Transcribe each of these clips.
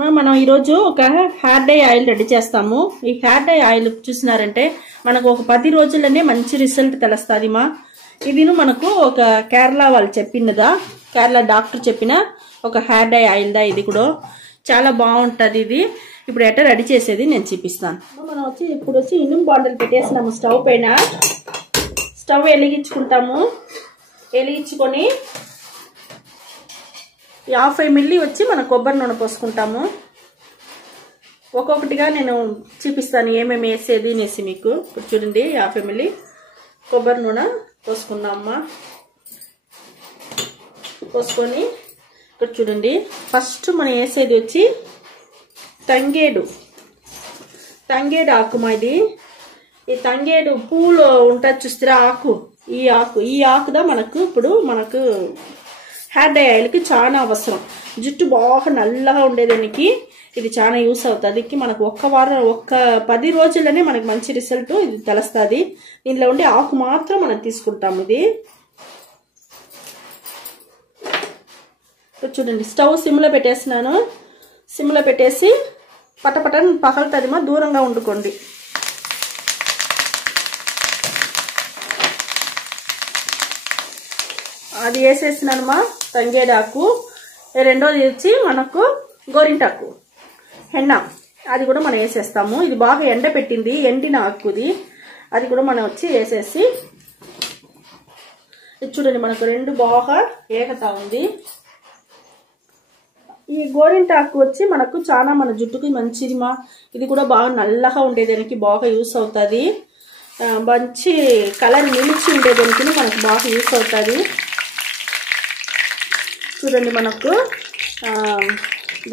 మనం ఈరోజు ఒక హెయిర్ డై ఆయిల్ రెడీ చేస్తాము. ఈ హెయిర్ డై ఆయిల్ చూసినారంటే మనకు ఒక 10 రోజుల్లోనే మంచి రిజల్ట్ తెలుస్తుంది. ఇది మనకు ఒక కేరళ వాళ్ళు చెప్పినదా, కేరళ డాక్టర్ చెప్పిన ఒక హెయిర్ డై ఆయిల్ దా. ఇది కూడా చాలా బాగుంటుంది. ఇది ఇప్పుడు ఎట్లా రెడీ చేసేది నేను చూపిస్తాను. మనం ఇప్పుడు ఇనుము బాండలు పెట్టేసినాము. స్టవ్ పైన స్టవ్ వెలిగించుకుంటాము. వెలిగించుకొని 50 ml మన కొబ్బరి నూనె పోసుకుంటాము. ఒక్కొక్కటిగా నేను చూపిస్తాను ఏమేమి వేసేది అనేసి మీకు. ఇప్పుడు చూడండి 50 ml కొబ్బరి నూనె పోసుకున్నామా. పోసుకొని ఇక్కడ చూడండి ఫస్ట్ మనం వేసేది తంగేడు ఆకుమా. ఇది ఈ తంగేడు పూలు ఉంటుంది చూస్తారా, ఆకు. ఈ ఆకుదా మనకు హెయిర్ డై ఆయిల్కి చాలా అవసరం. జుట్టు బాగా నల్లగా ఉండేదానికి ఇది చాలా యూస్ అవుతుంది. మనకు ఒక్క 10 రోజుల్లోనే మనకు మంచి రిజల్ట్ ఇది తెలుస్తుంది. దీనిలో ఉండే ఆకు మాత్రం మనం తీసుకుంటాము. ఇది చూడండి స్టవ్ సిమ్లో పెట్టేసినాను. సిమ్లో పెట్టేసి పటపటని పగలుతుంది. దూరంగా వండుకోండి. అది వేసేసినానమ్మా తంగేడాకు. రెండోది మనకు గోరింటాకు హెన్న, అది కూడా మనం వేసేస్తాము. ఇది బాగా ఎండ పెట్టింది, ఎండిన ఆకుది. అది కూడా మనం వేసేసి ఇది చూడండి మనకు రెండు బాగా ఏగతా ఉంది. ఈ గోరింటాకు మనకు చాలా మన జుట్టుకి మంచిది. ఇది కూడా బాగా నల్లగా ఉండేదానికి బాగా యూస్ అవుతుంది. మంచి కలర్ నిలిచి ఉండేదానికి మనకు బాగా యూస్ అవుతుంది. చూడండి మనకు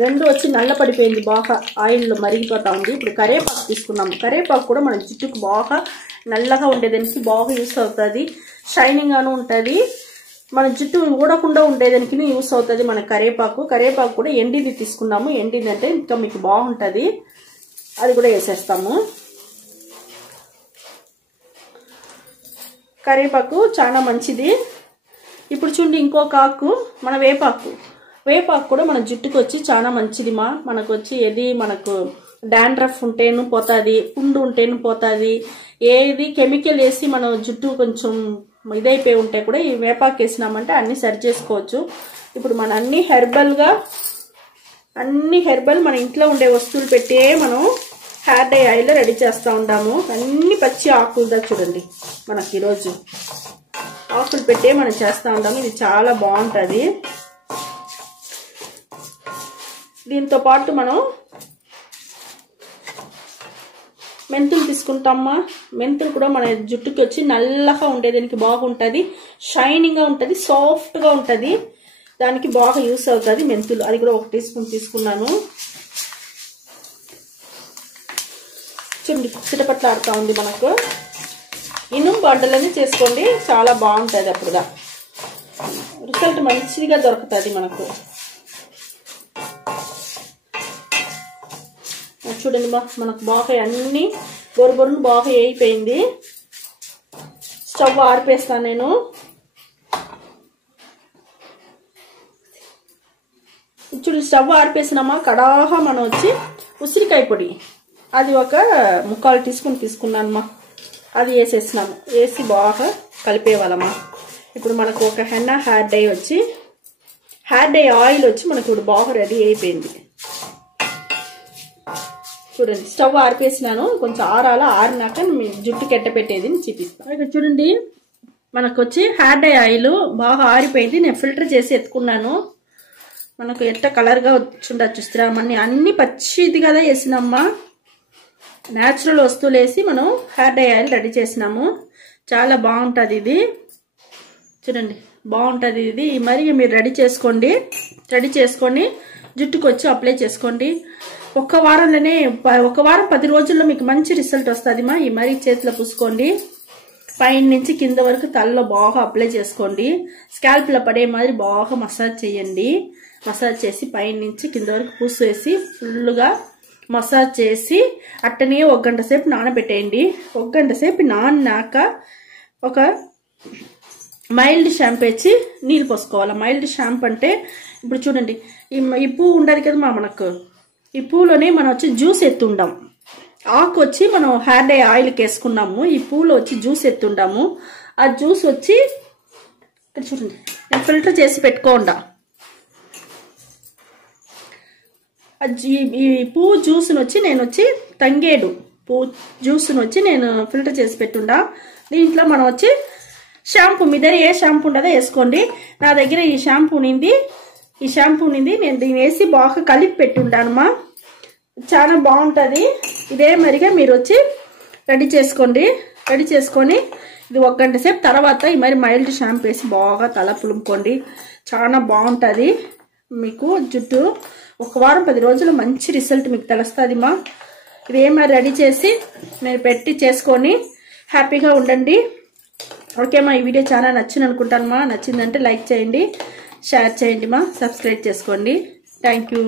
రెండు నల్ల పడిపోయింది, బాగా ఆయిల్లో మరిగిపోతా ఉంది. ఇప్పుడు కరివేపాకు తీసుకున్నాము. కరివేపాకు కూడా మన జుట్టుకు బాగా నల్లగా ఉండేదానికి బాగా యూస్ అవుతుంది. షైనింగ్గాను ఉంటుంది. మన జుట్టు ఊడకుండా ఉండేదానికి యూస్ అవుతుంది మన కరివేపాకు కూడా ఎండిది తీసుకున్నాము. ఎండిది అంటే ఇంకా మీకు బాగుంటుంది. అది కూడా వేసేస్తాము. కరివేపాకు చాలా మంచిది. ఇప్పుడు చూడండి ఇంకొక ఆకు మన వేపాకు కూడా మన జుట్టుకు చాలా మంచిది. మనకు మనకు డాండ్రఫ్ ఉంటేను పోతుంది, పుండు ఉంటేను పోతుంది. ఏది కెమికల్ వేసి మన జుట్టు కొంచెం ఇదైపోయి ఉంటే కూడా ఈ వేపాకు వేసినామంటే అన్ని సరి చేసుకోవచ్చు. ఇప్పుడు మన అన్ని హెర్బల్ మన ఇంట్లో ఉండే వస్తువులు పెట్టే మనం హెయిర్ డై ఆయిల్ రెడీ చేస్తూ ఉంటాము. అన్ని పచ్చి ఆకులుదా చూడండి మనకి ఈరోజు ఆకులు పెట్టే మనం చేస్తూ ఉంటాము. ఇది చాలా బాగుంటుంది. దీంతో పాటు మనం మెంతులు తీసుకుంటామా. మెంతులు కూడా మన జుట్టుకి నల్లగా ఉండేదానికి బాగుంటుంది, షైనింగ్గా ఉంటుంది, సాఫ్ట్గా ఉంటుంది. దానికి బాగా యూస్ అవుతుంది మెంతులు. అది కూడా 1 టీస్పూన్ తీసుకున్నాను. చూడండి చిటపట్ల ఆడుతూ ఉంది. మనకు ఇనుము బండలని చేసుకోండి, చాలా బాగుంటుంది. అప్పుడుగా రిజల్ట్ మంచిగా దొరుకుతుంది మనకు. చూడండి మనకు బాగా అన్ని బొరుబొరును బాగా వేయిపోయింది. స్టవ్ ఆరిపేస్తాను నేను. చూడండి స్టవ్ ఆరిపేసినామా. కడాహా మనం ఉసిరికాయ పొడి అది 1 ముక్కాలు టీస్పూన్ తీసుకున్నానమ్మా. అది వేసేసినాము. వేసి బాగా కలిపేవాళ్ళమ్మా. ఇప్పుడు మనకు ఒక హెయిర్ డై ఆయిల్ మనకు ఇప్పుడు బాగా రెడీ అయిపోయింది. చూడండి స్టవ్ ఆరిపేసినాను. కొంచెం ఆరినాక మీ జుట్టుకి ఎట్ట పెట్టేది చూపిస్తాను. ఇక్కడ చూడండి మనకు హెయిర్ డై ఆయిల్ బాగా ఆరిపోయింది. నేను ఫిల్టర్ చేసి ఎత్తుకున్నాను. మనకు ఎట్ట కలర్గా వచ్చిండొచ్చు చూస్తారా. అన్ని పచ్చిది కదా వేసినమ్మా. న్యాచురల్ వస్తువులు వేసి మనం హెయిర్ డై ఆయిల్ రెడీ చేసినాము. చాలా బాగుంటుంది. ఇది చూడండి బాగుంటుంది. ఇది మరి మీరు రెడీ చేసుకొని జుట్టుకు అప్లై చేసుకోండి. ఒక వారం 10 రోజుల్లో మీకు మంచి రిజల్ట్ వస్తుంది. ఈ మరి చేతిలో పూసుకోండి. పైన నుంచి కింద వరకు తలలో బాగా అప్లై చేసుకోండి. స్కాల్ప్లో పడే మాదిరి బాగా మసాజ్ చేయండి. మసాజ్ చేసి పైన నుంచి కింద వరకు పూసేసి ఫుల్గా మసాజ్ చేసి అట్టనే 1 గంట సేపు నానబెట్టేయండి. 1 గంట సేపు నానాక ఒక మైల్డ్ షాంపూ వేసి నీళ్ళు పోసుకోవాలి. మైల్డ్ షాంపూ అంటే ఇప్పుడు చూడండి ఈ పువ్వు ఉండదు కదా మనకు ఈ పూలోనే మనం వచ్చి జ్యూస్ ఎత్తుండాం. ఆకు వచ్చి మనం హెయిర్ డై ఆయిల్కి వేసుకున్నాము. ఈ పూలు వచ్చి జ్యూస్ ఎత్తుండాము. ఆ జ్యూస్ వచ్చి ఇక్కడ చూడండి, నేను ఫిల్టర్ చేసి పెట్టుకోండా. ఈ పూ జ్యూస్ని వచ్చి నేను వచ్చి తంగేడు పూ జ్యూస్ని వచ్చి నేను ఫిల్టర్ చేసి పెట్టుండా. దీంట్లో మనం వచ్చి షాంపూ, మీ దగ్గర ఏ షాంపూ ఉండదో వేసుకోండి. నా దగ్గర ఈ షాంపూ నింది నేను దీన్ని వేసి బాగా కలిపి పెట్టుండానమ్మా. చాలా బాగుంటుంది. ఇదే మరిగా మీరు వచ్చి రెడీ చేసుకోండి. రెడీ చేసుకొని ఇది 1 గంట సేపు తర్వాత ఈ మరి మైల్డ్ షాంపూ వేసి బాగా తల పులుముకోండి. చాలా బాగుంటుంది. మీకు జుట్టు 1 వారం 10 రోజులు మంచి రిజల్ట్ మీకు తెలుస్తుందిమా. ఇదే మరి రెడీ చేసి మీరు పెట్టి చేసుకొని హ్యాపీగా ఉండండి. ఓకేమ్మా, ఈ వీడియో చాలా నచ్చింది అనుకుంటానమ్మా. నచ్చిందంటే లైక్ చేయండి, షేర్ చేయండి మా, సబ్స్క్రైబ్ చేసుకోండి. Thank you.